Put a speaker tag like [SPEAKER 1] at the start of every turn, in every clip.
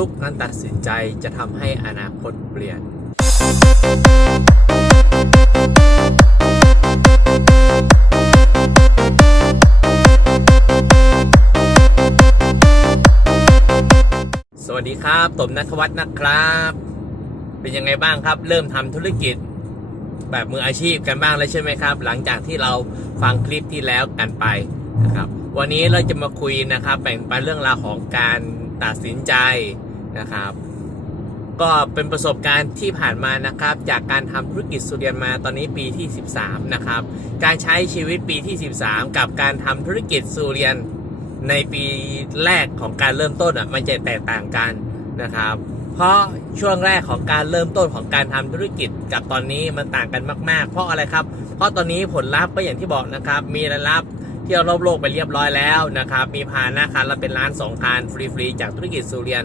[SPEAKER 1] ทุกการตัดสินใจจะทำให้อนาคตเปลี่ยน สวัสดีครับตมนัทวัฒน์นะครับ เป็นยังไงบ้างครับ เริ่มทำธุรกิจแบบมืออาชีพกันบ้างแล้วใช่ไหมครับ หลังจากที่เราฟังคลิปที่แล้วกันไปนะครับ วันนี้เราจะมาคุยนะครับ แบ่งปันเรื่องราวของการตัดสินใจ นะครับ ก็เป็นประสบการณ์ที่ผ่านมานะครับ จากการทำธุรกิจสุเรียนมาตอนนี้ปีที่ 13 นะครับ การใช้ชีวิตปีที่ 13 กับการทำธุรกิจสุเรียนในปีแรกของการเริ่มต้นอะมันจะแตกต่างกันนะครับ เพราะช่วงแรกของการเริ่มต้นของการทำธุรกิจกับตอนนี้มันต่างกันมาก ๆ เพราะอะไรครับ เพราะตอนนี้ผลลัพธ์ก็อย่างที่บอกนะครับ มีรายรับ เที่ยวรอบโลกไปเรียบร้อยแล้วนะครับ มีพาหนะคันละเป็นล้านสองคันฟรีๆจากธุรกิจสุเรียน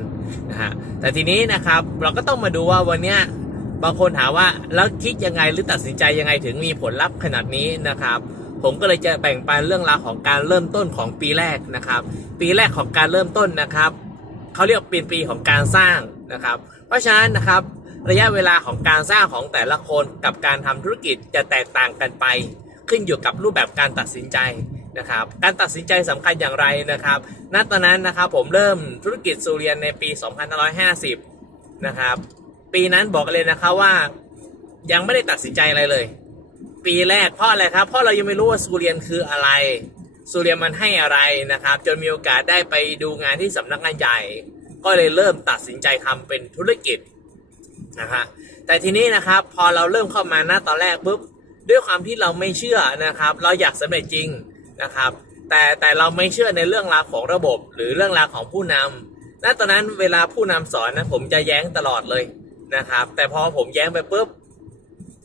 [SPEAKER 1] นะฮะแต่ทีนี้นะครับเราก็ต้องมาดูว่าวันเนี้ยบางคนถามว่าแล้วคิดยังไงหรือตัดสินใจยังไงถึงมีผลลัพธ์ขนาดนี้นะครับ ผมก็เลยจะแบ่งปันเรื่องราวของการเริ่มต้นของปีแรกนะครับ ปีแรกของการเริ่มต้นนะครับเขาเรียกเป็นปีของการสร้างนะครับ เพราะฉะนั้นนะครับระยะเวลาของการสร้างของแต่ละคนกับการทำธุรกิจจะแตกต่างกันไป ขึ้นอยู่กับรูปแบบการตัดสินใจ นะครับ การตัดสินใจสำคัญอย่างไรนะครับ ณ ตอนนั้นนะครับผมเริ่มธุรกิจสุเรียนในปี 2550 นะครับ ปีนั้นบอกเลยนะครับว่ายังไม่ได้ตัดสินใจอะไรเลย ปีแรกเพราะอะไรครับ เพราะเรายังไม่รู้ว่าสุเรียนคืออะไรสุเรียนมันให้อะไรนะครับ จนมีโอกาสได้ไปดูงานที่สำนักงานใหญ่ ก็เลยเริ่มตัดสินใจทำเป็นธุรกิจนะฮะแต่ทีนี้นะครับพอเราเริ่มเข้ามาณตอนแรกปุ๊บด้วยความที่เราไม่เชื่อนะครับ เราอยากสำเร็จจริง นะครับ แต่แต่เราไม่เชื่อในเรื่องราวของระบบ หรือเรื่องราวของผู้นำณตอนนั้นเวลาผู้นำสอนนะผมจะแย้งตลอดเลยนะครับ แต่พอผมแย้งไปปุ๊บ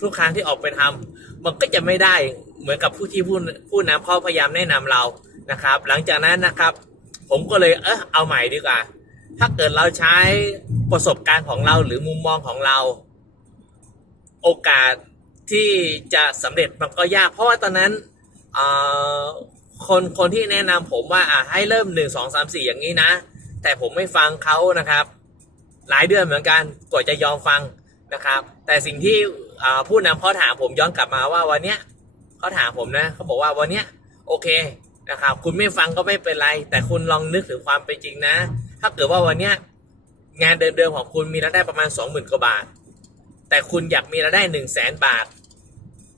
[SPEAKER 1] ทุกครั้งที่ออกไปทำมันก็จะไม่ได้เหมือนกับผู้ที่ผู้ผู้นำเขาพยายามแนะนำเรานะครับ หลังจากนั้นนะครับ ผมก็เลยเออเอาใหม่ดีกว่า ถ้าเกิดเราใช้ประสบการณ์ของเราหรือมุมมองของเรา โอกาสที่จะสำเร็จมันก็ยาก เพราะว่าตอนนั้น คนคนที่แนะนำผมว่าอะให้เริ่มหนึ่งสองสามสี่อย่างนี้นะ แต่ผมไม่ฟังเขานะครับ หลายเดือนเหมือนกันกว่าจะยอมฟังนะครับ แต่สิ่งที่ผู้นำเขาถามผมย้อนกลับมาว่าวันเนี้ยเขาถามผมนะเขาบอกว่าวันเนี้ยโอเคนะครับ คุณไม่ฟังก็ไม่เป็นไร แต่คุณลองนึกถึงความเป็นจริงนะ ถ้าเกิดว่าวันเนี้ยงานเดิมๆของคุณมีรายได้ประมาณสองหมื่นกว่าบาท แต่คุณอยากมีรายได้หนึ่งแสนบาท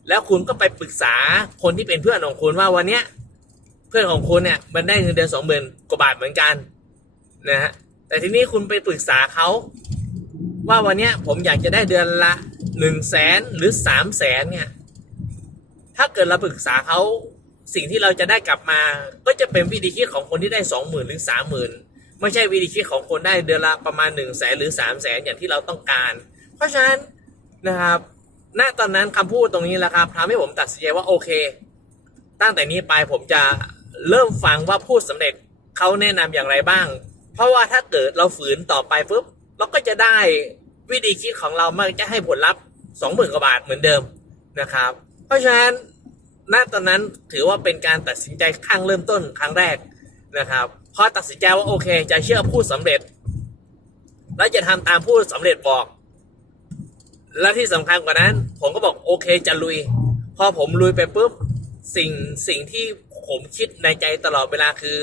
[SPEAKER 1] แล้วคุณก็ไปปรึกษาคนที่เป็นเพื่อนของคุณว่าวันเนี้ยเพื่อนของคุณเนี่ยมันได้เงินเดือนสองหมื่นกว่าบาทเหมือนกันนะฮะแต่ทีนี้คุณไปปรึกษาเขาว่าวันเนี้ยผมอยากจะได้เดือนละหนึ่งแสนหรือสามแสนเนี่ยถ้าเกิดเราปรึกษาเขาสิ่งที่เราจะได้กลับมา ก็จะเป็นวิธีคิดของคนที่ได้สองหมื่นหรือสามหมื่นไม่ใช่วิธีคิดของคนได้เดือนละประมาณหนึ่งแสนหรือสามแสนอย่างที่เราต้องการ เพราะฉะนั้นนะครับ ณตอนนั้นคำพูดตรงนี้แหละครับทำให้ผมตัดสินใจว่าโอเค ตั้งแต่นี้ไปผมจะเริ่มฟังว่าผู้สำเร็จเขาแนะนำอย่างไรบ้าง เพราะว่าถ้าเกิดเราฝืนต่อไปปุ๊บเราก็จะได้วิธีคิดของเรามันจะให้ผลลัพธ์สองหมื่นกว่าบาทเหมือนเดิมนะครับ เพราะฉะนั้นณตอนนั้นถือว่าเป็นการตัดสินใจครั้งเริ่มต้นครั้งแรกนะครับพอตัดสินใจว่าโอเค จะเชื่อผู้สำเร็จ แล้วจะทำตามผู้สำเร็จบอก และที่สำคัญกว่านั้น ผมก็บอกโอเคจะลุย พอผมลุยไปปุ๊บสิ่งสิ่งที่ผมคิดในใจตลอดเวลาคือ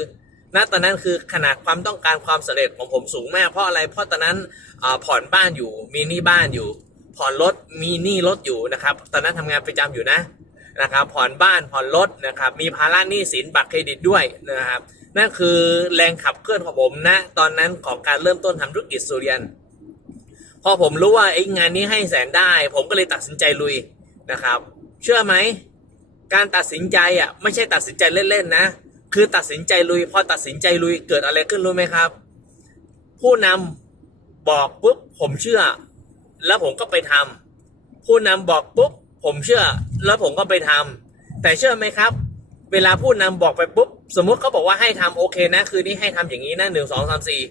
[SPEAKER 1] ณตอนนั้นคือขนาดความต้องการความสำเร็จของผมสูงมาก เพราะอะไรเพราะตอนนั้นผ่อนบ้านอยู่มีหนี้บ้านอยู่ ผ่อนรถมีหนี้รถอยู่นะครับ ตอนนั้นทำงานประจำอยู่นะนะครับ ผ่อนบ้านผ่อนรถนะครับ มีภาระหนี้สินบัตรเครดิตด้วยนะครับ นั่นคือแรงขับเคลื่อนของผมนะ ตอนนั้นของการเริ่มต้นทำธุรกิจสุเรียน พอผมรู้ว่าไอ้งานนี้ให้แสนได้ ผมก็เลยตัดสินใจลุยนะครับ เชื่อไหมการตัดสินใจอะไม่ใช่ตัดสินใจเล่นๆนะ คือตัดสินใจลุย พอตัดสินใจลุยเกิดอะไรขึ้นรู้ไหมครับ ผู้นำบอกปุ๊บผมเชื่อ แล้วผมก็ไปทำผู้นำบอกปุ๊บผมเชื่อ แล้วผมก็ไปทำแต่เชื่อไหมครับ เวลาผู้นำบอกไปปุ๊บ สมมุติเขาบอกว่าให้ทำโอเคนะ คืนนี้ให้ทำอย่างนี้นะหนึ่งสองสามสี่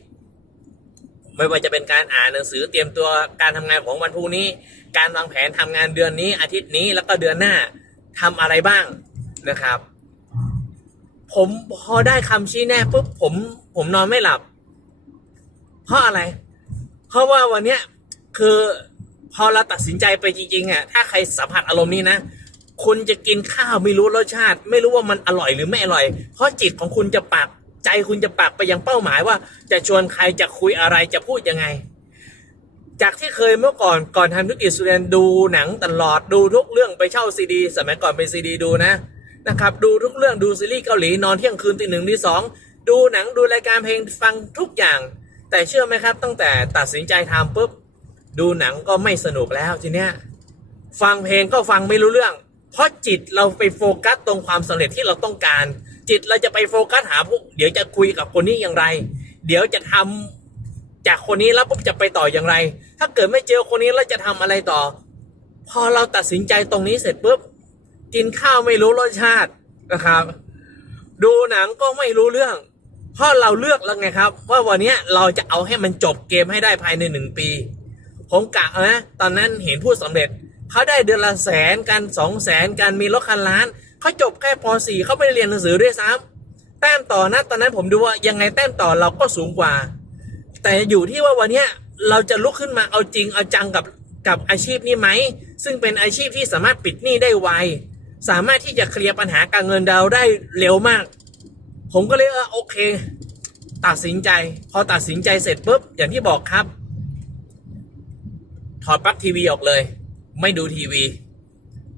[SPEAKER 1] ไม่ว่าจะเป็นการอ่านหนังสือเตรียมตัวการทำงานของวันพรุ่งนี้ การวางแผนทำงานเดือนนี้ อาทิตย์นี้แล้วก็เดือนหน้าทำอะไรบ้างนะครับ ผมพอได้คำชี้แนะปุ๊บผมผมนอนไม่หลับ เพราะอะไร เพราะว่าวันเนี้ยคือพอเราตัดสินใจไปจริงๆอะถ้าใครสัมผัสอารมณ์นี้นะคุณจะกินข้าวไม่รู้รสชาติ ไม่รู้ว่ามันอร่อยหรือไม่อร่อย เพราะจิตของคุณจะปัก ใจคุณจะปักไปยังเป้าหมายว่า จะชวนใครจะคุยอะไรจะพูดยังไง จากที่เคยเมื่อก่อนก่อนทำธุรกิจสุเรียนดูหนังตลอดดูทุกเรื่องไปเช่าซีดี สมัยก่อนเป็นซีดีดูนะนะครับดูทุกเรื่องดูซีรีส์เกาหลีนอนเที่ยงคืนตีหนึ่งตีสองดูหนังดูรายการเพลงฟังทุกอย่าง แต่เชื่อไหมครับ ตั้งแต่ตัดสินใจทำปุ๊บดูหนังก็ไม่สนุกแล้วทีเนี้ยฟังเพลงก็ฟังไม่รู้เรื่อง เพราะจิตเราไปโฟกัสตรงความสำเร็จที่เราต้องการ จิตเราจะไปโฟกัสหาพวกเดี๋ยวจะคุยกับคนนี้อย่างไร เดี๋ยวจะทำจากคนนี้แล้วปุ๊บจะไปต่ออย่างไร ถ้าเกิดไม่เจอคนนี้แล้วจะทำอะไรต่อ พอเราตัดสินใจตรงนี้เสร็จปุ๊บกินข้าวไม่รู้รสชาตินะครับ ดูหนังก็ไม่รู้เรื่อง เพราะเราเลือกแล้วไงครับ ว่าวันนี้เราจะเอาให้มันจบเกมให้ได้ภายในหนึ่งปีผมกะนะตอนนั้นเห็นผู้สำเร็จเขาได้เดือนละแสนกันสองแสนกันมีรถคันล้าน เขาจบแค่ป .4 เขาไม่ได้เรียนหนังสือด้วยซ้ำแต้มต่อนะตอนนั้นผมดูว่ายังไงแต้มต่อเราก็สูงกว่า แต่อยู่ที่ว่าวันนี้เราจะลุกขึ้นมาเอาจริงเอาจังกับกับอาชีพนี้ไหมซึ่งเป็นอาชีพที่สามารถปิดหนี้ได้ไวสามารถที่จะเคลียร์ปัญหาการเงินเราได้เร็วมาก ผมก็เลยเออโอเค ตัดสินใจ พอตัดสินใจเสร็จปุ๊บอย่างที่บอกครับ ถอดปลั๊กทีวีออกเลย ไม่ดูทีวี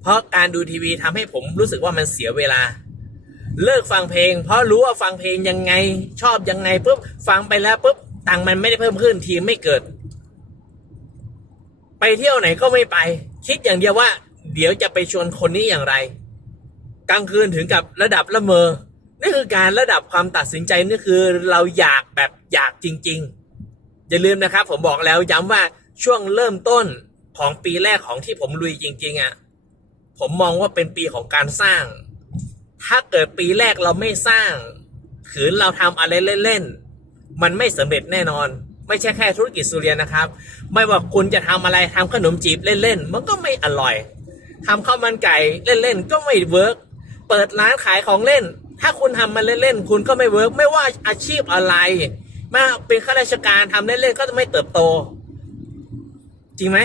[SPEAKER 1] เพราะการดูทีวีทำให้ผมรู้สึกว่ามันเสียเวลา เลิกฟังเพลง เพราะรู้ว่าฟังเพลงยังไง ชอบยังไงปุ๊บฟังไปแล้วปุ๊บตังมันไม่ได้เพิ่มขึ้นทีมไม่เกิด ไปเที่ยวไหนก็ไม่ไป คิดอย่างเดียวว่า เดี๋ยวจะไปชวนคนนี้อย่างไร กลางคืนถึงกับระดับละเมอนี่คือการระดับความตัดสินใจนี่คือเราอยากแบบอยากจริง ๆ อย่าลืมนะครับ ผมบอกแล้วย้ำว่าช่วงเริ่มต้นของปีแรกของที่ผมลุยจริง ๆอะ่ะ ผมมองว่าเป็นปีของการสร้าง ถ้าเกิดปีแรกเราไม่สร้างขืนเราทำอะไรเล่นๆ มันไม่สำเร็จแน่นอน ไม่ใช่แค่ธุรกิจสุเรียนนะครับ ไม่ว่าคุณจะทำอะไรทำขนมจีบเล่นๆ มันก็ไม่อร่อยทำข้าวมันไก่เล่นๆ ก็ไม่เวิร์กเปิดร้านขายของเล่น ถ้าคุณทำมันเล่นๆ คุณก็ไม่เวิร์กไม่ว่าอาชีพอะไรมาเป็นข้าราชการทำเล่นๆ ก็จะไม่เติบโต จริงไหม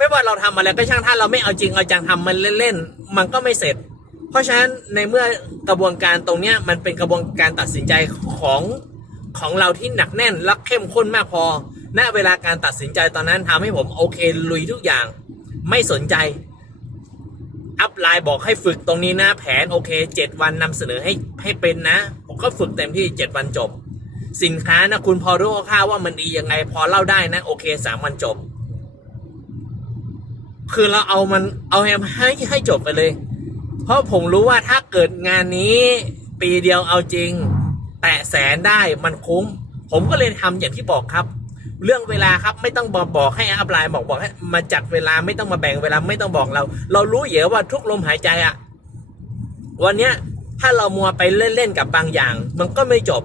[SPEAKER 1] ไม่ว่าเราทำอะไรก็ช่างถ้าเราไม่เอาจริงเอาจังทำมันเล่นๆมันก็ไม่เสร็จ เพราะฉะนั้นในเมื่อกระบวนการตรงเนี้ยมันเป็นกระบวนการตัดสินใจของของเราที่หนักแน่นและเข้มข้นมากพอณเวลาการตัดสินใจตอนนั้นทำให้ผมโอเคลุยทุกอย่าง ไม่สนใจ อัพไลน์บอกให้ฝึกตรงนี้นะแผนโอเคเจ็ดวันนำเสนอให้ให้เป็นนะ ผมก็ฝึกเต็มที่เจ็ดวันจบ สินค้านะคุณพอรู้ค่าวๆว่ามันดียังไงพอเล่าได้นะโอเคสามวันจบ คือเราเอามันเอาให้ให้ให้จบไปเลย เพราะผมรู้ว่าถ้าเกิดงานนี้ปีเดียวเอาจริง แตะแสนได้มันคุ้ม ผมก็เลยทำอย่างที่บอกครับ เรื่องเวลาครับไม่ต้องบอกบอกให้อัพไลน์บอกบอกให้มาจัดเวลาไม่ต้องมาแบ่งเวลาไม่ต้องบอกเรา เรารู้อยู่แล้วว่าทุกลมหายใจอะวันเนี้ยถ้าเรามัวไปเล่นๆกับบางอย่าง มันก็ไม่จบ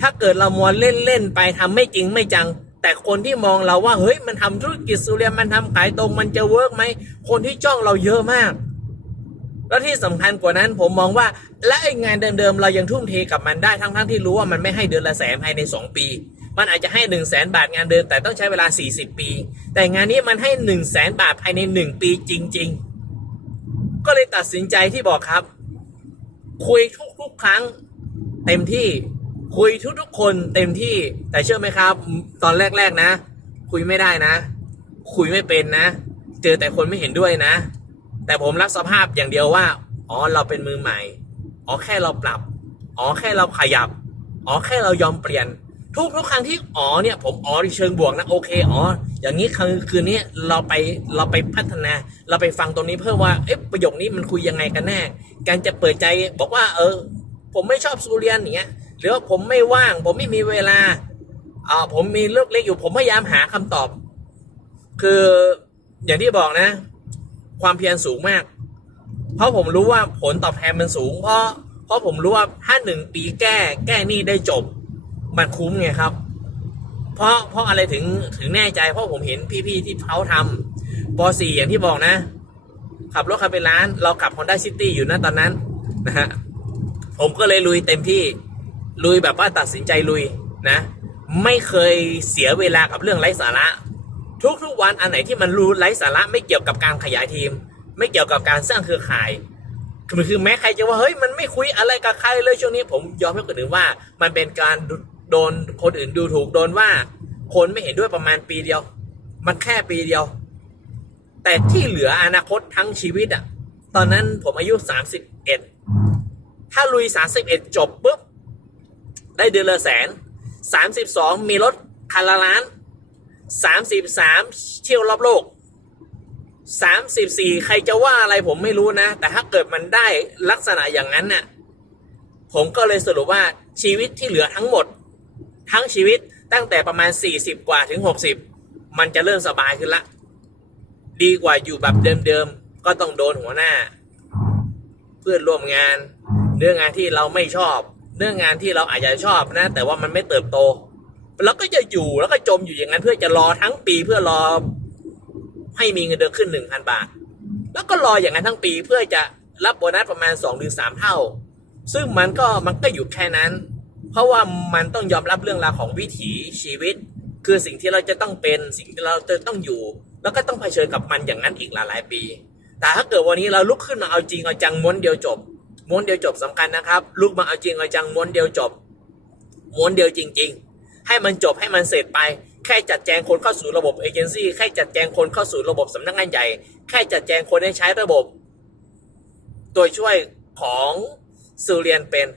[SPEAKER 1] ถ้าเกิดเรามัวเล่นๆไปทำไม่จริงไม่จัง แต่คนที่มองเราว่าเฮ้ยมันทำธุรกิจสุเรียนมันทำขายตรงมันจะเวิร์กไหมคนที่จ้องเราเยอะมาก แล้วที่สำคัญกว่านั้นผมมองว่า และไอ้งานเดิมๆเรายังทุ่มเทกับมันได้ทั้งๆที่รู้ว่ามันไม่ให้เดือนละแสนภายใน 2 ปี มันอาจจะให้1นึ่งแสนบาทงานเดิมแต่ต้องใช้เวลา 40 ปี แต่งานนี้มันให้1นึ่งแสนบาทภายใน 1 ปีจริง ๆ ก็เลยตัดสินใจที่บอกครับ คุยทุกๆครั้งเต็มที่ คุยทุกๆคนเต็มที่ แต่เชื่อไหมครับ ตอนแรก ๆนะ คุยไม่ได้นะ คุยไม่เป็นนะ เจอแต่คนไม่เห็นด้วยนะ แต่ผมรับสภาพอย่างเดียวว่า อ๋อเราเป็นมือใหม่ อ๋อแค่เราปรับ อ๋อแค่เราขยับ อ๋อแค่เรายอมเปลี่ยน ทุกทุกครั้งที่อ๋อเนี่ย ผมอ๋อในเชิงบวกนะโอเคอ๋ออย่างนี้คือคืนนี้เราไปเราไปพัฒนา เราไปฟังตรงนี้เพื่อว่าเอ๊ะประโยคนี้มันคุยยังไงกันแน่ การจะเปิดใจบอกว่า เออ ผมไม่ชอบสุเรียนอย่างเงี้ย หรือว่าผมไม่ว่าง ผมไม่มีเวลาอ่าผมมีลูกเล็กอยู่ ผมพยายามหาคำตอบ คืออย่างที่บอกนะ ความเพียรสูงมาก เพราะผมรู้ว่าผลตอบแทนมันสูง เพราะเพราะผมรู้ว่าถ้าหนึ่งปีแก้แก้นี้ได้จบ มันคุ้มไงครับ เพราะเพราะอะไรถึงถึงแน่ใจ เพราะผมเห็นพี่ๆที่เขาทำป .4 อย่างที่บอกนะ ขับรถขับไปร้าน เราขับ Honda City อยู่นะตอนนั้นนะฮะผมก็เลยลุยเต็มที่ ลุยแบบว่าตัดสินใจลุยนะ ไม่เคยเสียเวลากับเรื่องไร้สาระ ทุกๆวันอันไหนที่มันรู้ไร้สาระไม่เกี่ยวกับการขยายทีม ไม่เกี่ยวกับการสร้างเครือข่ายคือคือแม้ใครจะว่าเฮ้ยมันไม่คุยอะไรกับใครเลยช่วงนี้ผมยอมให้คนอื่นว่า มันเป็นการโดนคนอื่นดูถูกโดนว่า คนไม่เห็นด้วยประมาณปีเดียว มันแค่ปีเดียว แต่ที่เหลืออนาคตทั้งชีวิตอะตอนนั้นผมอายุสามสิบเอ็ดถ้าลุยสามสิบเอ็ดจบปุ๊บ ได้เดือนละแสนสามสิบสองมีรถคันละล้านสามสิบสามเที่ยวรอบโลกสามสิบสี่ใครจะว่าอะไรผมไม่รู้นะ แต่ถ้าเกิดมันได้ลักษณะอย่างนั้นน่ะผมก็เลยสรุปว่าชีวิตที่เหลือทั้งหมด ทั้งชีวิตตั้งแต่ประมาณ 40 กว่าถึง 60 มันจะเริ่มสบายขึ้นละ ดีกว่าอยู่แบบเดิมๆ ก็ต้องโดนหัวหน้า เพื่อนร่วมงานเนื้องงานที่เราไม่ชอบ เนื้องงานที่เราอาจจะชอบนะ แต่ว่ามันไม่เติบโตแล้วก็จะอยู่แล้วก็จมอยู่อย่างนั้น เพื่อจะรอทั้งปีเพื่อรอให้มีเงินเดือนขึ้น1,000บาท แล้วก็รออย่างนั้นทั้งปีเพื่อจะรับโบนัสประมาณ2-3ถึง3เท่า ซึ่งมันก็มันก็อยู่แค่นั้น เพราะว่ามันต้องยอมรับเรื่องราวของวิถีชีวิต คือสิ่งที่เราจะต้องเป็นสิ่งที่เราจะต้องอยู่ แล้วก็ต้องเผชิญกับมันอย่างนั้นอีกหลายๆปี แต่ถ้าเกิดวันนี้เราลุกขึ้นมาเอาจริงเอาจังม้วนเดียวจบ ม้วนเดียวจบสำคัญนะครับลุกมาเอาจริงเอาจังม้วนเดียวจบม้วนเดียวจริง ๆ ให้มันจบให้มันเสร็จไปแค่จัดแจงคนเข้าสู่ระบบเอเจนซี่แค่จัดแจงคนเข้าสู่ระบบสำนักงานใหญ่แค่จัดแจงคนให้ใช้ระบบ ตัวช่วยของสุเรียนเป็น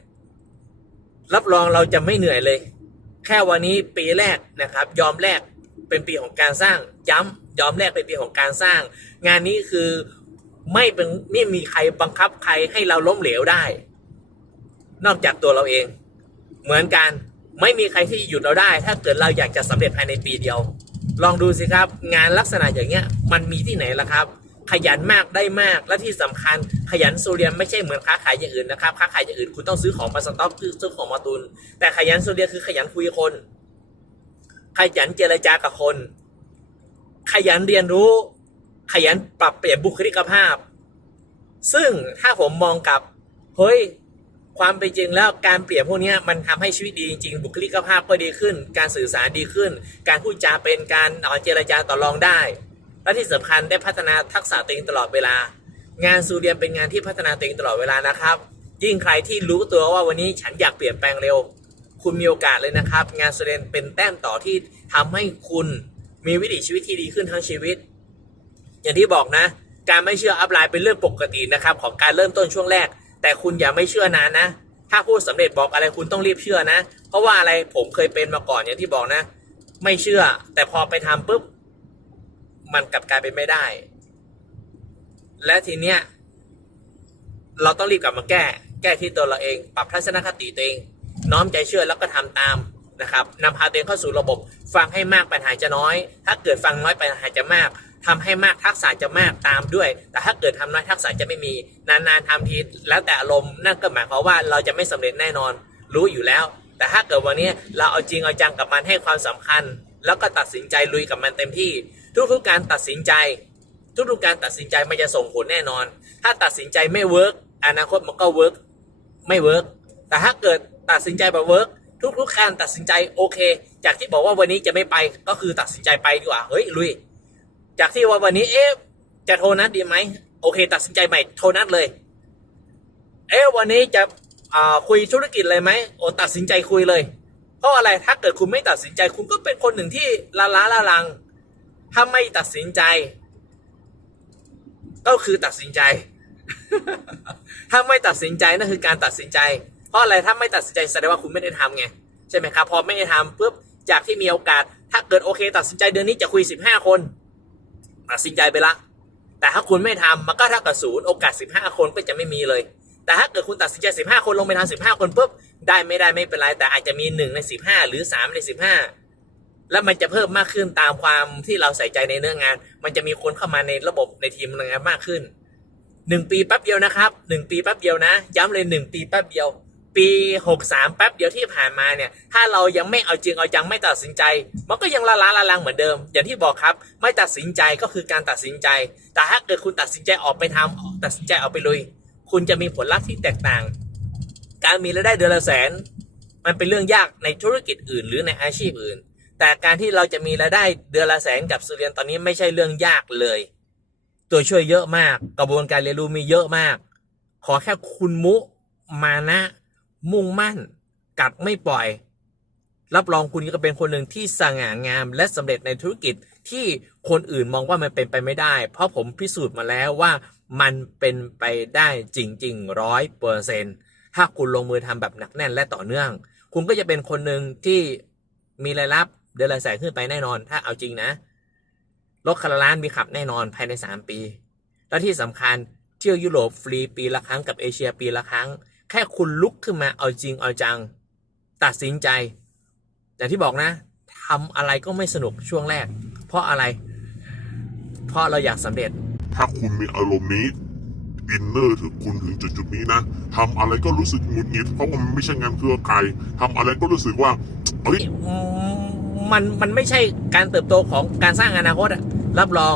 [SPEAKER 1] รับรองเราจะไม่เหนื่อยเลย แค่วันนี้ปีแรกนะครับ ยอมแลกเป็นปีของการสร้างย้ำยอมแลกเป็นปีของการสร้าง งานนี้คือ ไม่เป็นไม่มีใครบังคับใครให้เราล้มเหลวได้ นอกจากตัวเราเอง เหมือนกันไม่มีใครที่หยุดเราได้ ถ้าเกิดเราอยากจะสำเร็จภายในปีเดียว ลองดูสิครับ งานลักษณะอย่างเงี้ยมันมีที่ไหนล่ะครับ ขยันมากได้มากและที่สำคัญขยันสุเรียนไม่ใช่เหมือนค้าขายอย่างอื่นนะครับค้าขายอย่างอื่นคุณต้องซื้อของมาสต็อกซื้อซื้อของมาตุน แต่ขยันสุเรียนคือขยันคุยกับคน ขยันเจรจากับคน ขยันเรียนรู้ ขยันปรับเปลี่ยนบุคลิกภาพ ซึ่งถ้าผมมองกับเฮ้ยความเป็นจริงแล้วการเปลี่ยนพวกนี้มันทำให้ชีวิตดีจริงบุคลิกภาพก็ดีขึ้น การสื่อสารดีขึ้น การพูดจาเป็นการเอาเจรจาต่อรองได้ และที่สำคัญได้พัฒนาทักษะตัวเองตลอดเวลา งานสูเรียนเป็นงานที่พัฒนาตัวเองตลอดเวลานะครับ ยิ่งใครที่รู้ตัวว่าวันนี้ฉันอยากเปลี่ยนแปลงเร็ว คุณมีโอกาสเลยนะครับ งานสูเรียนเป็นแต้มต่อที่ทำให้คุณมีวิถีชีวิตที่ดีขึ้นทั้งชีวิต อย่างที่บอกนะ การไม่เชื่ออัพไลน์เป็นเรื่องปกตินะครับของการเริ่มต้นช่วงแรก แต่คุณอย่าไม่เชื่อนานนะ ถ้าพูดสำเร็จบอกอะไรคุณต้องรีบเชื่อนะ เพราะว่าอะไรผมเคยเป็นมาก่อนอย่างที่บอกนะ ไม่เชื่อ แต่พอไปทำปุ๊บมันกลับกลายเป็นไม่ได้ และทีเนี้ยเราต้องรีบกลับมาแก้ แก้ที่ตัวเราเอง ปรับทัศนคติตัวเอง น้อมใจเชื่อแล้วก็ทำตามนะครับนำพาตัวเองเข้าสู่ระบบ ฟังให้มากปัญหาจะน้อย ถ้าเกิดฟังน้อยปัญหาจะมาก ทำให้มากทักษะจะมากตามด้วย แต่ถ้าเกิดทำน้อยทักษะจะไม่มี นานๆทำทีแล้วแต่อารมณ์นั่นก็หมายความว่าเราจะไม่สำเร็จแน่นอนรู้อยู่แล้ว แต่ถ้าเกิดวันนี้เราเอาจริงเอาจังกับมันให้ความสำคัญ แล้วก็ตัดสินใจลุยกับมันเต็มที่ ทุกๆการตัดสินใจ ทุกๆการตัดสินใจมันจะส่งผลแน่นอน ถ้าตัดสินใจไม่เวิร์กอนาคตมันก็เวิร์กไม่เวิร์กแต่ถ้าเกิดตัดสินใจแบบเวิร์กทุกๆการตัดสินใจโอเค จากที่บอกว่าวันนี้จะไม่ไปก็คือตัดสินใจไปดีกว่าเฮ้ยลุย จากที่ว่าวันนี้เอ๊ะจะโทรนัดดีไหมโอเค ตัดสินใจใหม่โทรนัดเลย เอ๊ะวันนี้จะคุยธุรกิจเลยไหมโอ้ตัดสินใจคุยเลย เพราะอะไรถ้าเกิดคุณไม่ตัดสินใจ คุณก็เป็นคนหนึ่งที่ละล้าละลัง ถ้าไม่ตัดสินใจ ก็คือตัดสินใจ ถ้าไม่ตัดสินใจนั่นคือการตัดสินใจ เพราะอะไรถ้าไม่ตัดสินใจแสดงว่าคุณไม่ได้ทำไงใช่ไหมครับพอไม่ได้ทำปุ๊บจากที่มีโอกาส ถ้าเกิดโอเค ตัดสินใจเดือนนี้จะคุยสิบห้าคน ตัดสินใจไปละ แต่ถ้าคุณไม่ทำมันก็เท่ากับศูนย์โอกาสสิบห้าคนก็จะไม่มีเลย แต่ถ้าเกิดคุณตัดสินใจสิบห้าคนลงไปทำสิบห้าคนปุ๊บได้ไม่ได้ไม่เป็นไรแต่อาจจะมีหนึ่งในสิบห้าหรือสามในสิบห้าแล้วมันจะเพิ่มมากขึ้นตามความที่เราใส่ใจในเนื้องาน มันจะมีคนเข้ามาในระบบในทีมงานมากขึ้นหนึ่งปีแป๊บเดียวนะครับหนึ่งปีแป๊บเดียวนะ ย้ำเลยหนึ่งปีแป๊บเดียว ปีหกสามแป๊บเดียวที่ผ่านมาเนี่ย ถ้าเรายังไม่เอาจริงเอาจังไม่ตัดสินใจ มันก็ยังละล้าละลังเหมือนเดิม อย่างที่บอกครับ ไม่ตัดสินใจก็คือการตัดสินใจ แต่ถ้าเกิดคุณตัดสินใจออกไปทำตัดสินใจออกไปลุย คุณจะมีผลลัพธ์ที่แตกต่าง การมีรายได้เดือนละแสน มันเป็นเรื่องยากในธุรกิจอื่น หรือในอาชีพอื่น แต่การที่เราจะมีรายได้เดือนละแสนกับสุเรียนตอนนี้ไม่ใช่เรื่องยากเลย ตัวช่วยเยอะมาก กระบวนการเรียนรู้มีเยอะมาก ขอแค่คุณมุมานะ มุ่งมั่น กัดไม่ปล่อย รับรองคุณก็เป็นคนหนึ่งที่สง่างาม และสำเร็จในธุรกิจที่คนอื่นมองว่ามันเป็นไปไม่ได้ เพราะผมพิสูจน์มาแล้วว่ามันเป็นไปได้จริงๆร้อยเปอร์เซนถ้าคุณลงมือทำแบบหนักแน่นและต่อเนื่อง คุณก็จะเป็นคนหนึ่งที่มีรายรับเดือนละแสนขึ้นไปแน่นอน ถ้าเอาจริงนะรถคันละล้านมีขับแน่นอนภายใน 3 ปี และที่สำคัญเที่ยวยุโรปฟรีปีละครั้งกับเอเชียปีละครั้ง แค่คุณลุกขึ้นมาเอาจริงเอาจัง ตัดสินใจอย่างที่บอกนะทำอะไรก็ไม่สนุกช่วงแรก เพราะอะไร เพราะเราอยากสำเร็จ
[SPEAKER 2] ถ้าคุณมีอารมณ์นี้อินเนอร์ถึงคุณถึงจุดจุดๆนี้นะทำอะไรก็รู้สึกหงุดหงิดเพราะว่ามันไม่ใช่งานเครือข่ายทำอะไรก็รู้สึกว่าเฮ้ย
[SPEAKER 1] มันมันไม่ใช่การเติบโตของการสร้างอนาคตอะรับรอง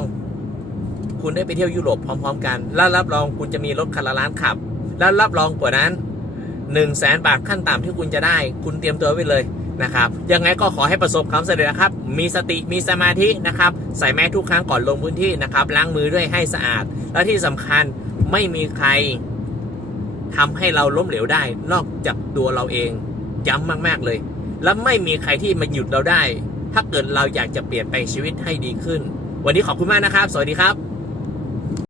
[SPEAKER 1] คุณได้ไปเที่ยวยุโรปพร้อม ๆ กัน แล้วรับรองคุณจะมีรถคันละล้านขับ แล้วรับรองกว่านั้น1นึ่งแสนบาทขั้นต่ำที่คุณจะได้ คุณเตรียมตัวไว้เลยนะครับยังไงก็ขอให้ประสบความสำเร็จนะครับ มีสติมีสมาธินะครับ ใส่แมสทุกครั้งก่อนลงพื้นที่นะครับล้างมือด้วยให้สะอาด และที่สำคัญไม่มีใครทำให้เราล้มเหลวได้ นอกจากตัวเราเองย้ำมาก ๆเลย และไม่มีใครที่มาหยุดเราได้ ถ้าเกิดเราอยากจะเปลี่ยนแปลงชีวิตให้ดีขึ้น วันนี้ขอบคุณมากนะครับ สวัสดีครับ